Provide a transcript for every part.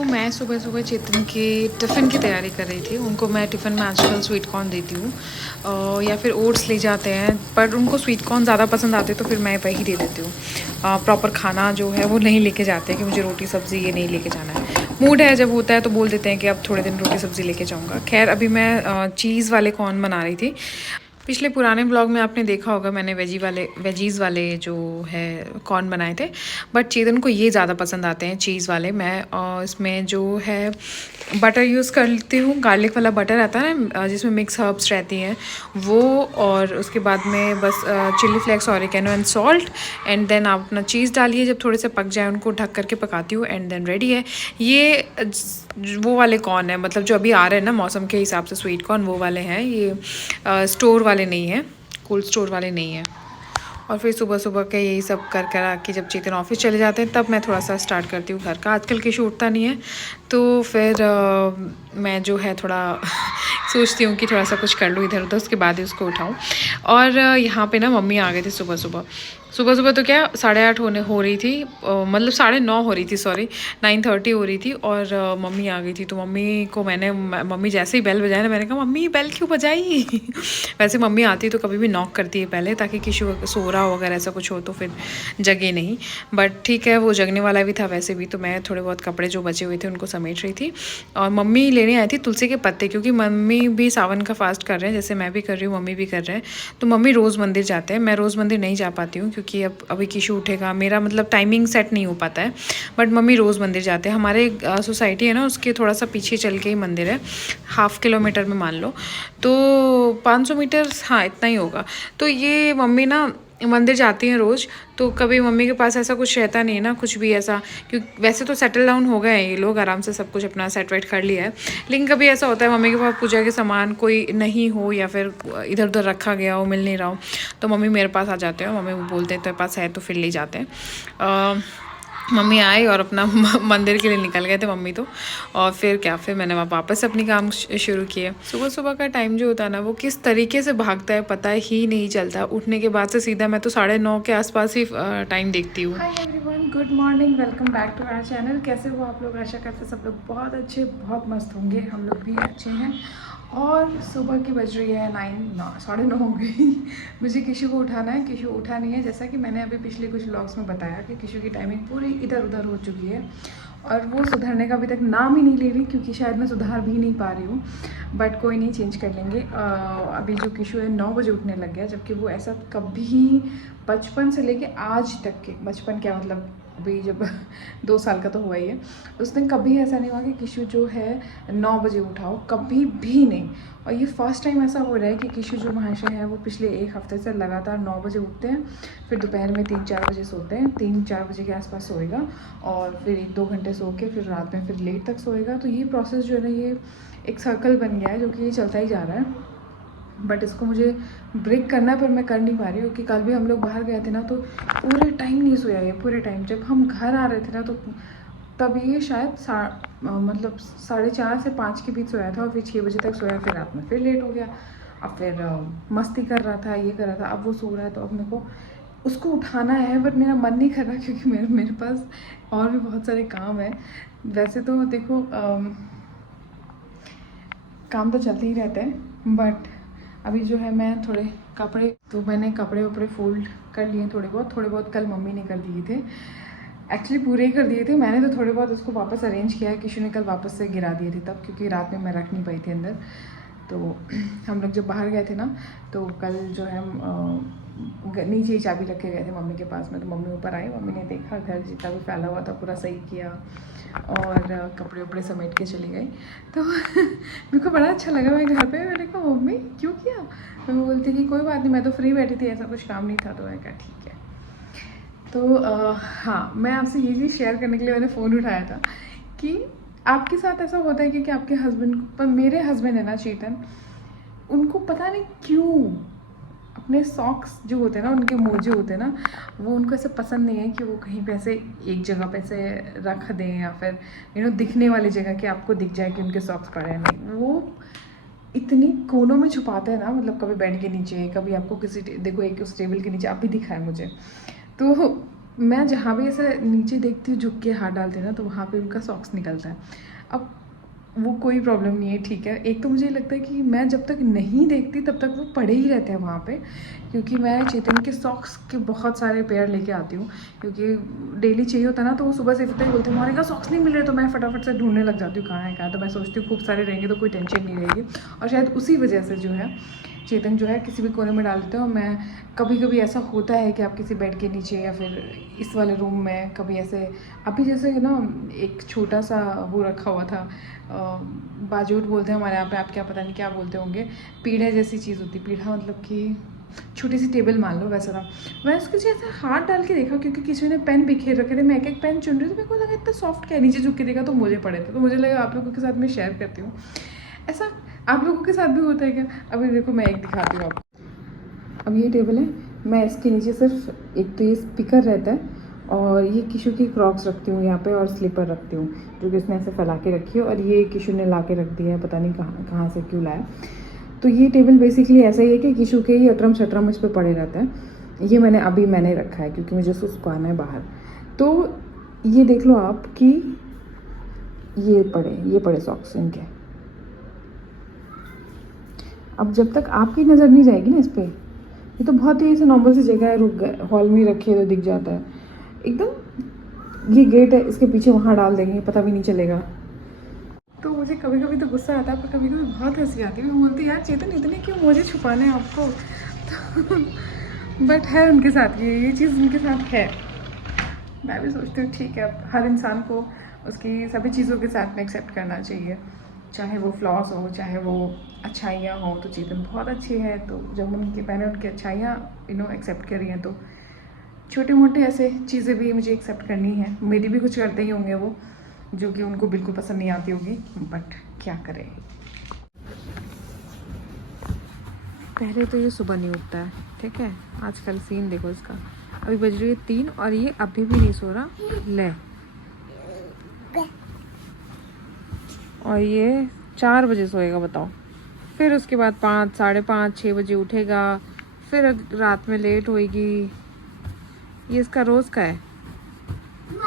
तो मैं सुबह सुबह चेतन के टिफ़िन की तैयारी कर रही थी। उनको मैं टिफ़िन में आजकल स्वीट कॉर्न देती हूँ या फिर ओट्स ले जाते हैं, पर उनको स्वीट कॉर्न ज़्यादा पसंद आते तो फिर मैं वही दे देती हूँ। प्रॉपर खाना जो है वो नहीं लेके जाते कि मुझे रोटी सब्ज़ी ये नहीं लेके जाना है। मूड है जब होता है तो बोल देते हैं कि अब थोड़े दिन रोटी सब्ज़ी लेके जाऊँगा। खैर अभी मैं चीज़ वाले कॉर्न बना रही थी। पिछले पुराने ब्लॉग में आपने देखा होगा मैंने वेजीज़ वाले जो है कॉर्न बनाए थे, बट चेतन को ये ज़्यादा पसंद आते हैं चीज़ वाले। मैं इसमें जो है बटर यूज़ करती हूँ, गार्लिक वाला बटर आता है ना जिसमें मिक्स हर्ब्स रहती हैं वो, और उसके बाद में बस chilli flakes, oregano and salt, and then आप अपना चीज़ डालिए। जब थोड़े से पक जाए उनको ढक करके पकाती हूँ एंड देन रेडी है। ये वो वाले कॉर्न है, मतलब जो अभी आ रहे हैं ना मौसम के हिसाब से स्वीट कॉर्न, वो वाले हैं ये, स्टोर वाले नहीं हैं, कोल्ड स्टोर वाले नहीं हैं। और फिर सुबह सुबह के यही सब कर कर आके जब चेतन ऑफिस चले जाते हैं तब मैं थोड़ा सा स्टार्ट करती हूँ घर का। आजकल किशु उठता नहीं है तो फिर मैं जो है थोड़ा सोचती हूँ कि थोड़ा सा कुछ कर लूँ इधर उधर, उसके बाद ही उसको उठाऊँ। और यहाँ पे ना मम्मी आ गए थे सुबह सुबह तो क्या 8:30 हो रही थी, मतलब 9:30 हो रही थी, सॉरी 9:30 हो रही थी। और मम्मी आ गई थी तो मम्मी को मम्मी जैसे ही बेल बजाया ना, मैंने कहा मम्मी बेल क्यों बजाई वैसे मम्मी आती तो कभी भी नॉक करती है पहले, ताकि किसी सो रहा हो अगर ऐसा कुछ हो तो फिर जगे नहीं। बट ठीक है, वो जगने वाला भी था वैसे भी, तो मैं थोड़े बहुत कपड़े जो बचे हुए थे उनको समेट रही थी। और मम्मी लेने आई थी तुलसी के पत्ते, क्योंकि मम्मी भी सावन का फास्ट कर रहे हैं, जैसे मैं भी कर रही हूँ, मम्मी भी कर रहे हैं। तो मम्मी रोज़ मंदिर जाते हैं, मैं रोज़ मंदिर नहीं जा पाती हूँ क्योंकि अभी किशु उठेगा, मेरा मतलब टाइमिंग सेट नहीं हो पाता है। बट मम्मी रोज़ मंदिर जाते हैं। हमारे सोसाइटी है ना, उसके थोड़ा सा पीछे चल के ही मंदिर है, 1/2 किलोमीटर में मान लो, तो 500 मीटर, हाँ इतना ही होगा। तो ये मम्मी ना मंदिर जाती हैं रोज़, तो कभी मम्मी के पास ऐसा कुछ रहता नहीं है ना, कुछ भी ऐसा, क्योंकि वैसे तो सेटल डाउन हो गए हैं ये लोग, आराम से सब कुछ अपना सेट वेट कर लिया है। लेकिन कभी ऐसा होता है मम्मी के पास पूजा के सामान कोई नहीं हो या फिर इधर उधर रखा गया हो, मिल नहीं रहा हो, तो मम्मी मेरे पास आ जाते हैं। मम्मी बोलते हैं तेरे पास है तो फिर ले जाते हैं। मम्मी आए और अपना मंदिर के लिए निकल गए थे मम्मी तो, और फिर मैंने वापस अपनी काम शुरू किए। सुबह सुबह का टाइम जो होता है ना, वो किस तरीके से भागता है पता ही नहीं चलता। उठने के बाद से सीधा मैं तो 9:30 के आसपास ही टाइम देखती हूँ। Hi everyone, good morning, welcome back to our channel. कैसे हो आप लोग? आशा करते सब लोग बहुत अच्छे, बहुत मस्त होंगे। हम लोग भी अच्छे हैं। और सुबह की बज रही है 9:30 हो गई। मुझे किशु को उठाना है, किशु उठा नहीं है, जैसा कि मैंने अभी पिछले कुछ व्लॉग्स में बताया कि किशु की टाइमिंग पूरी इधर उधर हो चुकी है और वो सुधरने का अभी तक नाम ही नहीं ले रही, क्योंकि शायद मैं सुधार भी नहीं पा रही हूँ। बट कोई नहीं, चेंज कर लेंगे। अभी जो किशु है 9 बजे उठने लग गया, जबकि वो ऐसा कभी बचपन से लेके आज तक के, बचपन क्या मतलब अभी जब 2 साल का तो हुआ ही है, उस दिन कभी ऐसा नहीं हुआ कि किशु जो है 9 बजे उठाओ, कभी भी नहीं। और ये फर्स्ट टाइम ऐसा हो रहा है कि किशु जो महाशय है वो पिछले 1 हफ्ते से लगातार 9 बजे उठते हैं, फिर दोपहर में 3-4 बजे सोते हैं, 3-4 बजे के आसपास सोएगा, और फिर 1-2 घंटे सो के फिर रात में फिर लेट तक सोएगा। तो ये प्रोसेस जो है ना, ये एक सर्कल बन गया है जो कि ये चलता ही जा रहा है। बट इसको मुझे ब्रेक करना है, पर मैं कर नहीं पा रही हूँ, क्योंकि कल भी हम लोग बाहर गए थे ना, तो पूरे टाइम नहीं सोया ये, पूरे टाइम। जब हम घर आ रहे थे ना, तो तब ये शायद मतलब 4:30 से 5 के बीच सोया था, और फिर 6 बजे तक सोया, फिर रात में फिर लेट हो गया। अब फिर मस्ती कर रहा था, ये कर रहा था, अब वो सो रहा है, तो अब मेरे को उसको उठाना है, बट मेरा मन नहीं कर रहा, क्योंकि मेरे पास और भी बहुत सारे काम है। वैसे तो देखो काम तो चलते ही रहते हैं, बट अभी जो है मैं मैंने कपड़े वपड़े फोल्ड कर लिए थोड़े बहुत कल मम्मी ने कर दिए थे, एक्चुअली पूरे ही कर दिए थे। मैंने तो थोड़े बहुत उसको वापस अरेंज किया है, किशु ने कल वापस से गिरा दिए थे तब, क्योंकि रात में मैं रख नहीं पाई थी अंदर। तो हम लोग जब बाहर गए थे ना, तो कल जो है नीचे ही चाबी रख के गए थे मम्मी के पास में। तो मम्मी ऊपर आई, मम्मी ने देखा घर जितना भी फैला हुआ था पूरा सही किया, और कपड़े वपड़े समेट के चली गई। तो मेरे को बड़ा अच्छा लगा। मैं घर पे मैंने कहा मम्मी क्यों किया? तो मैं बोलती कि कोई बात नहीं, मैं तो फ्री बैठी थी, ऐसा कुछ काम नहीं था। तो मैं कहा ठीक है। तो हाँ, मैं आपसे ये चीज़ शेयर करने के लिए मैंने फ़ोन उठाया था कि आपके साथ ऐसा होता है कि आपके हस्बैंड, पर मेरे हस्बैंड है ना चेतन, उनको पता नहीं क्यों अपने सॉक्स जो होते हैं ना, उनके मोजे होते हैं ना, वो उनको ऐसे पसंद नहीं है कि वो कहीं पे ऐसे एक जगह पे ऐसे रख दें, या फिर दिखने वाली जगह कि आपको दिख जाए कि उनके सॉक्स पड़े हैं। नहीं, वो इतनी कोनों में छुपाते हैं ना, मतलब कभी बेड के नीचे, कभी आपको देखो एक उस टेबल के नीचे, अब भी दिखा है मुझे। तो मैं जहाँ भी ऐसे नीचे देखती हूँ झुक के हाथ डालते हैं ना, तो वहाँ पे उनका सॉक्स निकलता है। अब वो कोई प्रॉब्लम नहीं है, ठीक है। एक तो मुझे लगता है कि मैं जब तक नहीं देखती तब तक वो पड़े ही रहते हैं वहाँ पे, क्योंकि मैं चेतन के सॉक्स के बहुत सारे पेयर लेके आती हूँ, क्योंकि डेली चाहिए होता है ना। तो वो सुबह से इतना ही बोलते हैं मोनिका सॉक्स नहीं मिल रहे, तो मैं फटाफट से ढूंढने लग जाती हूँ कहाँ है कहाँ। तो मैं सोचती हूँ खूब सारे रहेंगे तो कोई टेंशन नहीं रहेगी, और शायद उसी वजह से जो है चेतन जो है किसी भी कोने में डाल देते हैं। और मैं कभी कभी ऐसा होता है कि आप किसी बेड के नीचे या फिर इस वाले रूम में कभी ऐसे, अभी जैसे ना एक छोटा सा वो रखा हुआ था, बाजूट बोलते हैं हमारे यहाँ पे, आप क्या पता नहीं क्या बोलते होंगे, पीढ़ा जैसी चीज़ होती, पीढ़ा मतलब कि छोटी सी टेबल मान लो वैसा था। मैं उसके जैसे हाथ डाल के देखा, क्योंकि किसी ने पेन बिखेर रखे थे, मैं एक एक पेन चुन रही थी, तो मेरे को लगा इतना सॉफ्ट क्या है, नीचे झुक के देखा तो मुझे पड़े थे, तो मुझे लगा आप लोगों के साथ मैं शेयर करती हूँ। ऐसा आप लोगों के साथ भी होता है क्या? अभी देखो मैं एक दिखाती हूँ आपको। अब ये टेबल है, मैं इसके नीचे सिर्फ एक तो ये स्पीकर रहता है, और ये किशु की क्रॉक्स रखती हूँ यहाँ पे, और स्लीपर रखती हूँ जो कि उसने ऐसे फैला के रखी है, और ये किशु ने ला के रख दिया है, पता नहीं कहाँ कहाँ से क्यों लाया। तो ये टेबल बेसिकली ऐसा ही है कि किशु के ही अटरम शटरम इस पर पड़े रहते हैं। ये मैंने रखा है क्योंकि मुझे सुस्काना है बाहर। तो ये देख लो आप कि ये पड़े सॉक्स इनके। अब जब तक आपकी नज़र नहीं जाएगी ना इस पर, ये तो बहुत ही ऐसे नॉर्मल सी जगह है, रुक गए हॉल में ही रखी है तो दिख जाता है एकदम। ये गेट है, इसके पीछे वहाँ डाल देंगे, पता भी नहीं चलेगा। तो मुझे कभी कभी तो गुस्सा आता है, पर कभी कभी बहुत हंसी आती है। मैं बोलती यार चेतन इतने क्यों मुझे छुपाने हैं आपको। तो बट है उनके साथ, ये चीज़ उनके साथ है। मैं भी सोचती हूँ ठीक है, हर इंसान को उसकी सभी चीज़ों के साथ में एक्सेप्ट करना चाहिए, चाहे वो फ्लॉस हो चाहे वो अच्छाइयाँ हो। तो चेतन बहुत अच्छी है, तो जब मैंने उनकी अच्छाइयाँ एक्सेप्ट करी हैं, तो छोटे मोटे ऐसे चीज़ें भी मुझे एक्सेप्ट करनी है। मेरी भी कुछ करते ही होंगे वो, जो कि उनको बिल्कुल पसंद नहीं आती होगी, बट क्या करें। पहले तो ये सुबह नहीं उठता है, ठीक है। आजकल सीन देखो इसका, अभी बज रही है 3 और ये अभी भी नहीं सो रहा ले। और ये 4 बजे सोएगा बताओ, फिर उसके बाद 5, 5:30, 6 बजे उठेगा, फिर रात में लेट होएगी। ये इसका रोज़ का है।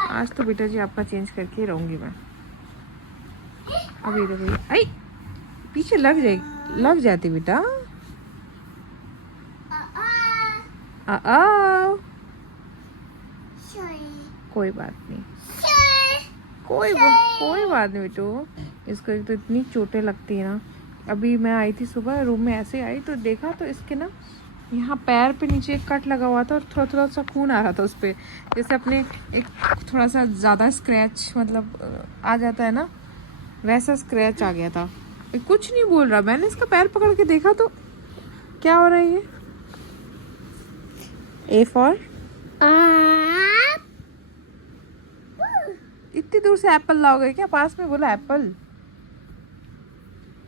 आज तो बेटा जी आपका चेंज करके ही रहूँगी मैं। अभी देखो आई पीछे लग जाती बेटा। कोई बात नहीं, कोई बात नहीं बेटो। इसको एक तो इतनी चोटें लगती है ना। अभी मैं आई थी सुबह, रूम में ऐसे आई तो देखा तो इसके ना यहाँ पैर पे नीचे एक कट लगा हुआ था, और थोड़ा थोड़ा सा खून आ रहा था उस पर, जैसे अपने एक थोड़ा सा ज़्यादा स्क्रैच मतलब आ जाता है ना, वैसा स्क्रैच आ गया था। कुछ नहीं बोल रहा, मैंने इसका पैर पकड़ के देखा तो क्या हो रहा है ये। ए फॉर इतनी दूर से एप्पल लाओगे क्या? पास में बोला एप्पल।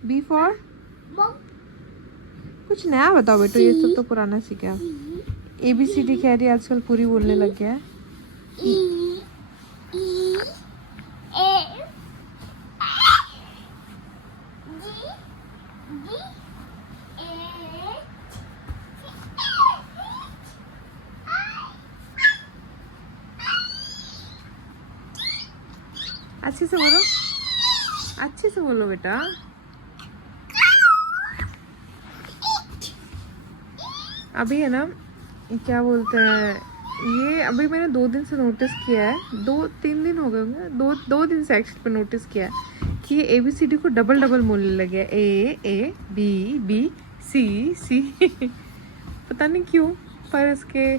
बी फॉर कुछ नया बताओ बेटो, ये सब तो पुराना सीख गया। ABCD कह रही आजकल पूरी बोलने लग गया है। अच्छे से बोलो बेटा। अभी है ना क्या बोलते हैं, ये अभी मैंने 2 दिन से नोटिस किया है, 2-3 दिन हो गए होंगे, 2 दिन से एक्चुअली पे नोटिस किया है कि ये ABCD को डबल बोलने लगे, A B B C पता नहीं क्यों, पर इसके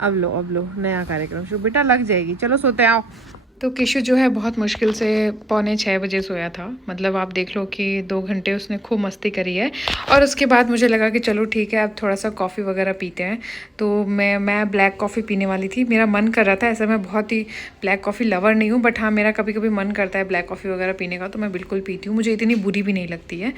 अब लो नया कार्यक्रम शुरू। बेटा लग जाएगी, चलो सोते आओ। तो किशु जो है बहुत मुश्किल से 5:45 बजे सोया था, मतलब आप देख लो कि 2 घंटे उसने खूब मस्ती करी है। और उसके बाद मुझे लगा कि चलो ठीक है अब थोड़ा सा कॉफ़ी वगैरह पीते हैं। तो मैं ब्लैक कॉफ़ी पीने वाली थी, मेरा मन कर रहा था। ऐसा मैं बहुत ही ब्लैक कॉफ़ी लवर नहीं हूँ, बट हाँ मेरा कभी कभी मन करता है ब्लैक कॉफ़ी वगैरह पीने का, तो मैं बिल्कुल पीती हूँ, मुझे इतनी बुरी भी नहीं लगती है।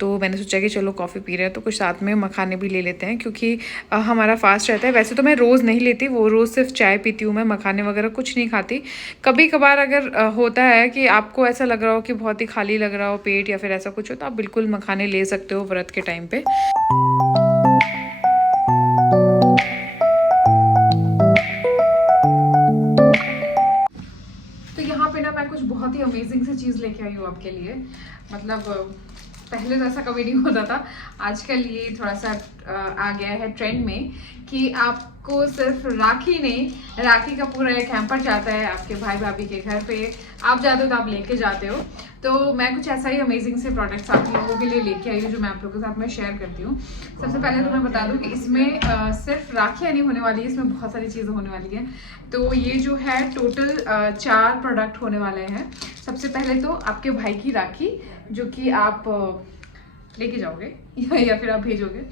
तो मैंने सोचा कि चलो कॉफ़ी पी रहे हैं तो कुछ साथ में मखाने भी ले लेते हैं, क्योंकि हमारा फास्ट रहता है। वैसे तो मैं रोज़ नहीं लेती, वो रोज़ सिर्फ चाय पीती हूँ मैं, मखाने वगैरह कुछ नहीं खाती। कभी कभार अगर होता है कि आपको ऐसा लग रहा हो कि बहुत ही खाली लग रहा हो पेट या फिर ऐसा कुछ हो, तो आप बिल्कुल मखाने ले सकते हो व्रत के टाइम पे। अमेजिंग सी चीज़ लेके आई हूँ आपके लिए। मतलब पहले तो ऐसा कभी नहीं होता था, आजकल ये थोड़ा सा आ गया है ट्रेंड में कि आपको सिर्फ राखी नहीं, राखी का पूरा एक हैम्पर जाता है आपके भाई भाभी के घर पे, आप जाते हो तो आप लेके जाते हो। तो मैं कुछ ऐसा ही अमेजिंग से प्रोडक्ट्स आप लोगों के लिए लेके आई हूँ जो मैं आप लोगों के साथ में शेयर करती हूँ। सबसे पहले तो मैं बता दूँ कि इसमें सिर्फ राखियाँ नहीं होने वाली है, इसमें बहुत सारी चीज़ें होने वाली हैं। तो ये जो है टोटल 4 प्रोडक्ट होने वाले हैं। सबसे पहले तो आपके भाई की राखी जो कि आप लेके जाओगे या फिर आप भेजोगे।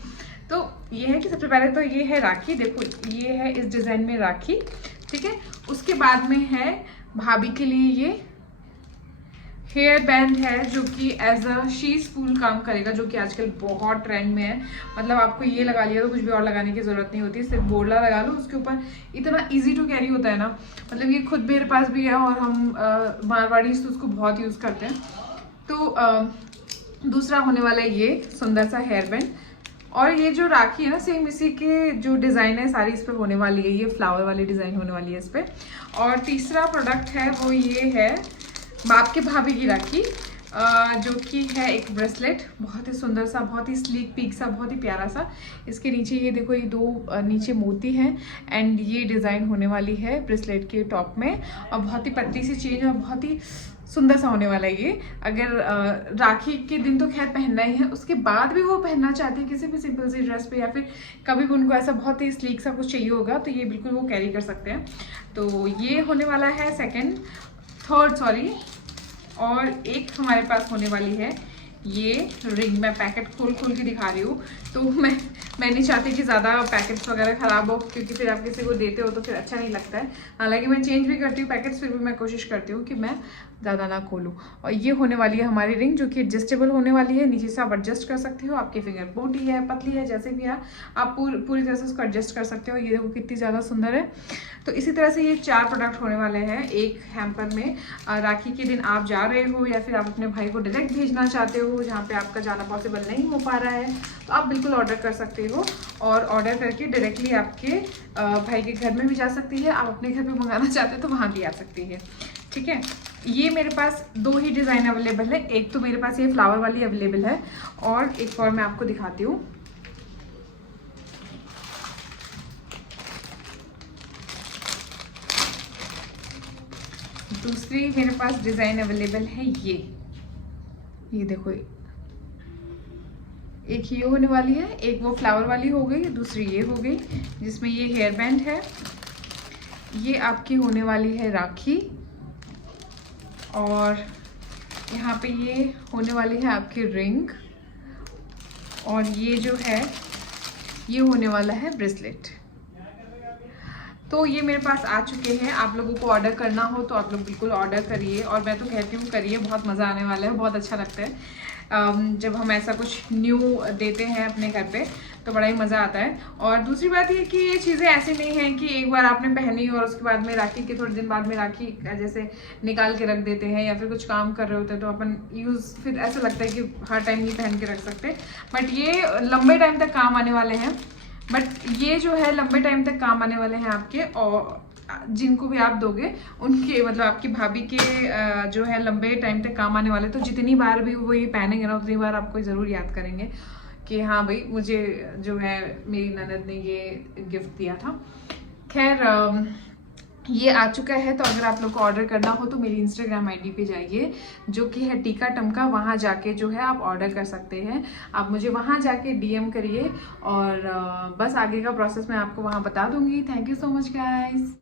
तो ये है कि सबसे पहले तो ये है राखी, देखो ये है इस डिज़ाइन में राखी, ठीक है। उसके बाद में है भाभी के लिए ये हेयर बैंड है जो कि एज अ शीज फूल काम करेगा, जो कि आजकल बहुत ट्रेंड में है। मतलब आपको ये लगा लिया तो कुछ भी और लगाने की जरूरत नहीं होती, सिर्फ बोरला लगा लो उसके ऊपर, इतना इजी टू कैरी होता है ना। मतलब ये खुद मेरे पास भी है और हम मारवाड़ी तो उसको बहुत यूज़ करते हैं। तो दूसरा होने वाला है ये सुंदर सा हेयर बैंड, और ये जो राखी है ना सेम इसी के जो डिज़ाइन है सारी इस पे होने वाली है, ये फ्लावर वाली डिज़ाइन होने वाली है इस पे। और तीसरा प्रोडक्ट है वो ये है बाप के भाभी की राखी, जो कि है एक ब्रेसलेट, बहुत ही सुंदर सा, बहुत ही स्लीक पीक सा, बहुत ही प्यारा सा। इसके नीचे ये देखो ये 2 नीचे मोती हैं एंड ये डिज़ाइन होने वाली है ब्रेसलेट के टॉप में, और बहुत ही पतली सी चेन और बहुत ही सुंदर सा होने वाला है ये। अगर राखी के दिन तो खैर पहनना ही है, उसके बाद भी वो पहनना चाहते हैं किसी भी सिंपल सी ड्रेस पे, या फिर कभी भी उनको ऐसा बहुत ही स्लीक सा कुछ चाहिए होगा तो ये बिल्कुल वो कैरी कर सकते हैं। तो ये होने वाला है थर्ड। और एक हमारे पास होने वाली है ये रिंग। मैं पैकेट खोल के दिखा रही हूँ, तो मैं नहीं चाहती कि ज़्यादा पैकेट्स वगैरह ख़राब हो, क्योंकि फिर आप किसी को देते हो तो फिर अच्छा नहीं लगता है। हालांकि मैं चेंज भी करती हूँ पैकेट्स, फिर भी मैं कोशिश करती हूँ कि मैं ज़्यादा ना खोलूँ। और ये होने वाली है हमारी रिंग जो कि एडजस्टेबल होने वाली है, नीचे से आप एडजस्ट कर सकते हो, आपकी फिंगर मोटी है पतली है जैसे भी है आप पूरी तरह से उसको एडजस्ट कर सकते हो। ये देखो कितनी ज़्यादा सुंदर है। तो इसी तरह से ये 4 प्रोडक्ट होने वाले हैं एक हैम्पर में। राखी के दिन आप जा रहे हो या फिर आप अपने भाई को डायरेक्ट भेजना चाहते हो जहाँ पे आपका जाना पॉसिबल नहीं हो पा रहा है, तो आप बिल्कुल ऑर्डर कर सकते हो, और ऑर्डर करके डायरेक्टली आपके भाई के घर में भी जा सकती है। आप अपने घर पे मंगाना चाहते हो तो वहाँ भी आ सकती है, ठीक है। ये मेरे पास 2 ही डिज़ाइन अवेलेबल है, एक तो मेरे पास ये फ्लावर वाली अवेलेबल है और एक और मैं आपको दिखाती हूँ। दूसरी मेरे पास डिज़ाइन अवेलेबल है ये देखो, एक ये होने वाली है, एक वो फ्लावर वाली हो गई, दूसरी ये हो गई जिसमें ये हेयर बैंड है। ये आपकी होने वाली है राखी, और यहाँ पे ये होने वाली है आपकी रिंग, और ये जो है ये होने वाला है ब्रेसलेट। तो ये मेरे पास आ चुके हैं। आप लोगों को ऑर्डर करना हो तो आप लोग बिल्कुल ऑर्डर करिए, और मैं तो कहती हूँ करिए, बहुत मज़ा आने वाला है, बहुत अच्छा लगता है जब हम ऐसा कुछ न्यू देते हैं अपने घर पे, तो बड़ा ही मज़ा आता है। और दूसरी बात ये कि ये चीज़ें ऐसी नहीं हैं कि एक बार आपने पहनी और उसके बाद में राखी के थोड़े दिन बाद में राखी जैसे निकाल के रख देते हैं, या फिर कुछ काम कर रहे होते हैं तो अपन यूज़ फिर ऐसा लगता है कि हर टाइम नहीं पहन के रख सकते। बट ये लंबे टाइम तक काम आने वाले हैं, ये जो है लंबे टाइम तक काम आने वाले हैं आपके, और जिनको भी आप दोगे उनके मतलब आपकी भाभी के जो है लंबे टाइम तक काम आने वाले। तो जितनी बार भी वो ये पहनेंगे ना उतनी बार आपको ज़रूर याद करेंगे कि हाँ भाई मुझे जो है मेरी ननद ने ये गिफ्ट दिया था। खैर ये आ चुका है, तो अगर आप लोग को ऑर्डर करना हो तो मेरी इंस्टाग्राम आईडी पे जाइए जो कि है टीका टमका, वहाँ जाके जो है आप ऑर्डर कर सकते हैं। आप मुझे वहाँ जाके डीएम करिए और बस आगे का प्रोसेस मैं आपको वहाँ बता दूंगी। Thank you so much guys.